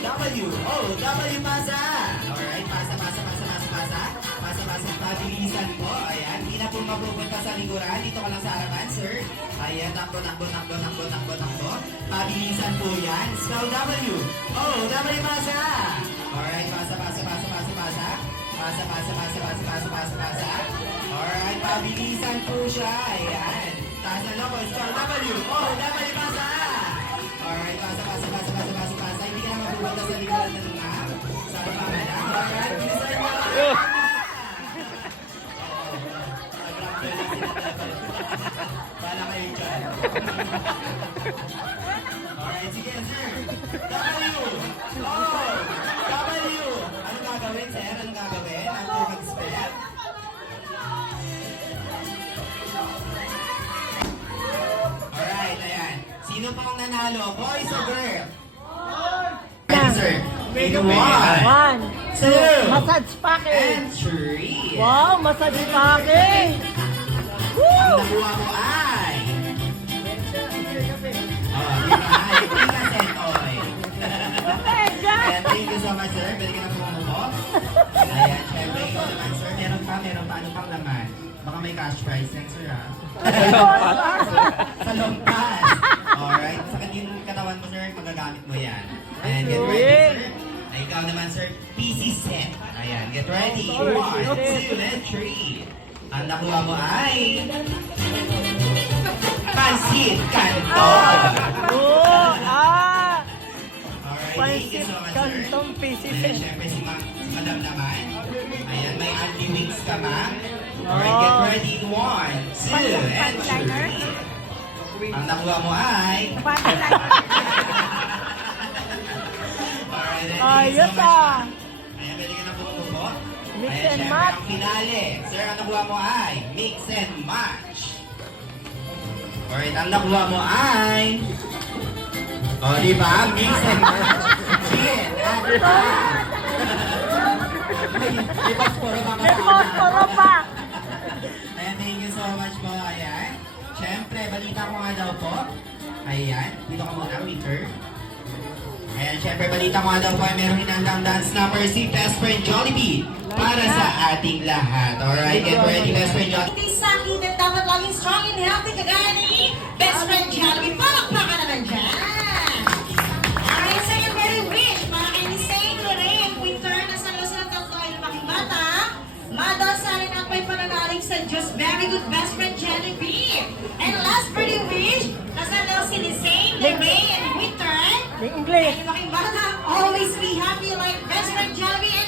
W. Oh, W pasa. Alright, pasa. Pabilisan po. Ayan, hindi na po mapupunta sa likuran. Dito ka lang sa harapan, sir. Ayan, takbo. Pabilisan po yan. Spell W. Oh, W pasa. Alright, pasa. Alright, pabilisan po siya. Ayan. Taas na lobo, spell W. Oh, W pasa. Alright, pasa. Hindi ka na mapupunta sa likuran na nga. Sa pamalang. Alright, bilisan mo. Bala kayo dyan. Alright, sige, sir. W. Oh, W. Anong gagawin, sir? Anong gagawin? After mag-spell? Alright, ayan. Sino pa ang nanalo? Boys or girl? Ready, sir? One. Two. Massage pake. And three. Wow, massage pake. Ang nakuha mo ay... Pika set oil. Ayan, thank you so much, sir. Pwede ka na pumupo. Ayan, syempre, ikaw naman, sir. Meron pa. Ano pang laman? Baka may cash prize next, sir, ha? Sa lompas. Alright, sakit yung katawan mo, sir. Magagamit mo yan. Ayan, get ready, sir. Ay, ikaw naman, sir. PC set. Ayan, get ready. 1, 2, and 3. Ang nakuha mo ay... Pansit Canton! Oh, Alright, thank you Pansit so much, sir. Canton PC Ayan, set. syempre si Madam naman. Ayan, may anti-wings ka, ma'am. Alright, get ready. 1, 2, and 3. Ang nakuha mo ay... Alright, thank you so Ayos much. Ayan, pwede ka na pumupo. Mix Ayan, and syempre, match. ang finale. Sir, ang nakuha mo ay mix and match. Alright, ang nakuha mo ay... O, di ba? Mix and match. Gin at May Poro pa. Ayan, thank you so much po. Ayan. Siyempre, balita ko nga daw po. Ayan, dito ka muna, waiter. Ayan, siyempre, balita ko nga daw po ay merong inandang dance number si Best Friend Jollibee para sa ating lahat. Alright, get ready, Best Friend Jollibee. Sakit at dapat laging strong and healthy kagaya ni Best Friend Jollibee. Palakpakan naman dyan! Alright, second very wish para kay ni Saint Lorraine. Winter na sa lusa ng tatlo ay lumaking bata. Madasalin ang may pananalig sa Diyos. Very good Best Friend Jollibee. And last pretty wish, nasa lusa ni Saint Lorraine and Winter. In English. Ay lumaking bata, always be happy like Best Friend Jollibee.